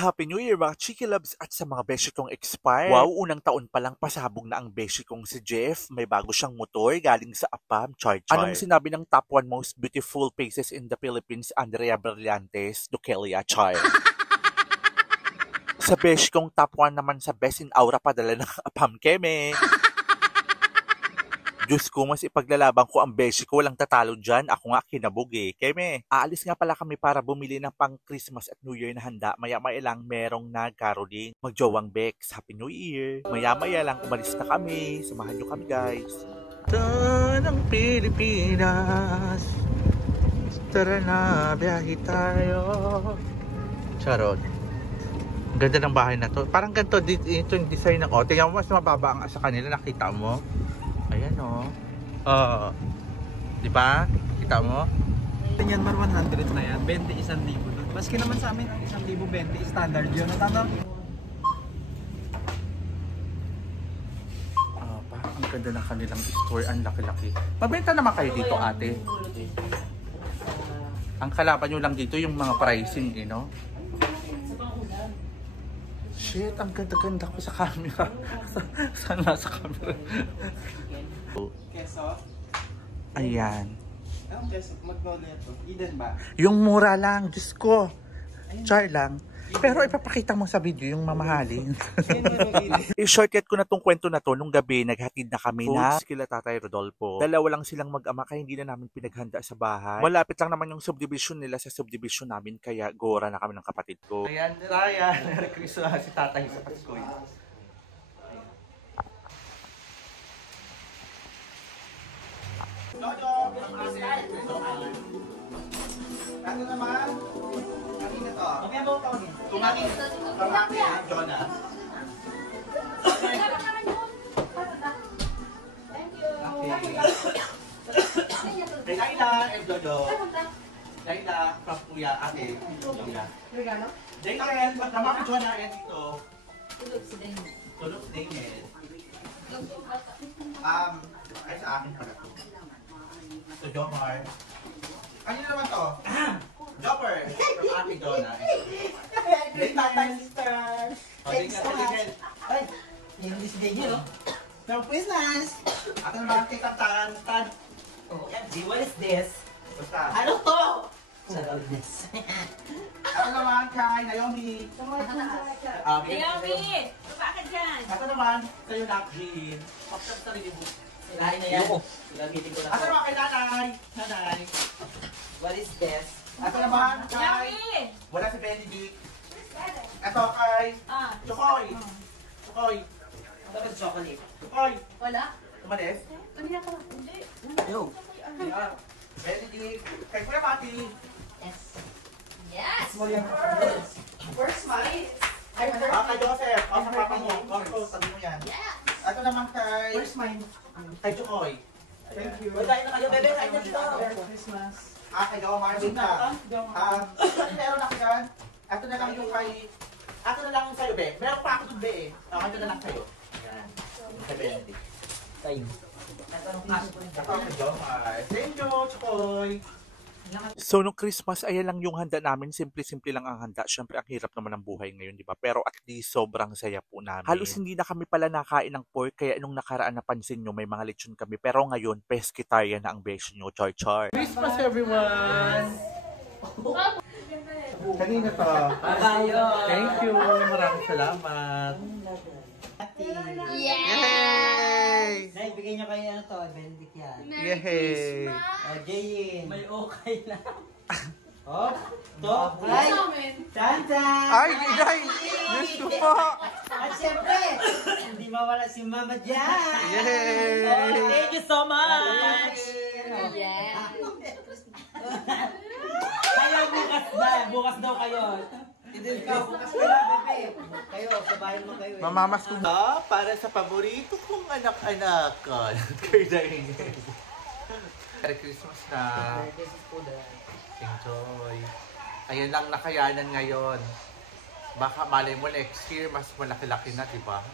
Happy New Year mga Chiki Loves at sa mga beshi kong expired. Wow, unang taon pa lang pasabog na ang beshi kong si Jeff. May bago siyang motor galing sa Apam, char. Anong sinabi ng top 1 most beautiful faces in the Philippines, Andrea Brillantes, Dukelia, char. Sa beshi kong top 1 naman sa best in aura padala ng Apam Keme. Diyos ko, mas ipaglalaban ko ang beshi ko, walang tatalo dyan. Ako nga kinabog eh. Keme, aalis nga pala kami para bumili ng pang Christmas at New Year na handa. Maya-maya lang merong nag-caroling. Magjowang Bex, Happy New Year. Maya-maya lang umalis na kami. Samahan nyo kami guys. Tanang Pilipinas, tara na, biyahe tayo. Charot. Ganda ng bahay na to. Parang ganito, ito yung design ng tingnan mo, mas mababa ang sa kanila, nakita mo. Ayan o. Di ba? Kita mo? Yan man 100 na yan. 20 1,000 doon. Maski naman sa amin, 1,000 20 standard yun. Natanda? Parang ang ganda ng kanilang store. Ang laki-laki. Mabenta naman kayo dito ate. Ang kalaban nyo lang dito yung mga pricing eh, no? Shit, ang ganda-ganda ko sa camera. Saan nasa camera? Keso? Ayan. Anong keso? Magnoleto? Eden ba? Yung mura lang, Diyos ko. Char lang. Pero ipapakita mo sa video yung mamahalin. I-shortcut ko na tong kwento na to. Nung gabi, naghatid na kami na kila Tatay Rodolfo. Dalawa lang silang mag-ama kaya hindi na namin pinaghanda sa bahay. Malapit lang naman yung subdivision nila sa subdivision namin. Kaya gora na kami ng kapatid ko. Ayan, Ryan. Merry Christmas si Tatay sa Pasko. Ano naman? Kanina to? Mamaya mo tawagin. Tumangin. Jonas. Thank you. Kay Laila, Dodo. Laila, from Kuya, ate. Regalo? Daniel, naman ko Jonas yan dito. Tulog si Daniel. Tulog si Daniel. Ay sa akin pala to. Ito, Jomar. Kanina naman to? Jopper! From Ate Donna. Daniel, sisters. Daniel. Ay, yung si Daniel, no? Merry Christmas! Ato naman kay Tan. What is this? Basta. Ano to? Sa goodness. Ato naman kay Naomi. Naomi! Baba ka dyan! Ato naman sa'yo, Nakjin. Paksak sa rin mo. Lain na yan. Lamitin ko na Ato to. naman kay Nanay. Nanay. What is this? Ato naman kay... Naomi! Wala si Benedict. Ato kay... Chokoy. Chokoy. Dapat chocolate. Chokoy. Wala? Umalis? Kanina ka lang. Hindi. Yo. Yeah. Benedict. Kay Kuya Mati. Yes! Yes! First smile. Kay Joseph. Sa papa mo. Sabi mo yan. Yes! Ato naman kay... First smile. Kay Chokoy. Thank you. Kain na kayo, bebe. Kain na dito. Merry Christmas. Kay Jomar. Meron na dyan. Ato na lang yung kay... Ato na lang sa'yo, be. Meron pa ako dun, be. Ato na lang sa'yo. Yan. Kay Benedict. Kain. Ako kay Jomar. Thank you, Chokoy. So, nung Christmas, ayan lang yung handa namin. Simple-simple lang ang handa. Siyempre, ang hirap naman ng buhay ngayon, di ba? Pero at least, sobrang saya po namin. Halos hindi na kami pala nakain ng pork. Kaya nung nakaraan, napansin nyo, may mga lechon kami. Pero ngayon, pescatarian na ang besh nyo. Char-char. Christmas, everyone! Kanina to. Thank you. Maraming salamat. Yay! Nay, bigay niyo kayo ano to, Benedict yan. Yay! O, Jayin. May okay na. Oh, to. Ay, Chan-chan! Ay, Inay! Diyos ko po! At syempre, hindi mawala si Mama dyan. Yay! Oh, thank you so much. Yeah! Kayo bukas daw kayo. Hindi ka, bukas ka lang, bebe. Kayo, sabahin mo kayo. Mamamas ko na para sa paborito kong anak-anakan. Kay Dainel. Merry Christmas na. Enjoy. Ayan lang nakayanan ngayon. Baka malay mo next year, mas malaki-laki na, di ba?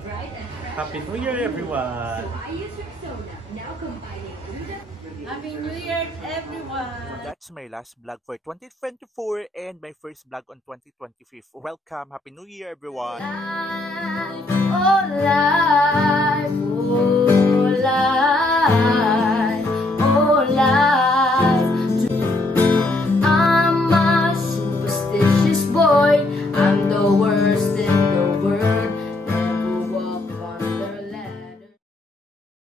Right and right. Happy New Year, everyone! Happy New Year, everyone! That's my last vlog for 2024 and my first vlog on 2025. Welcome! Happy New Year, everyone!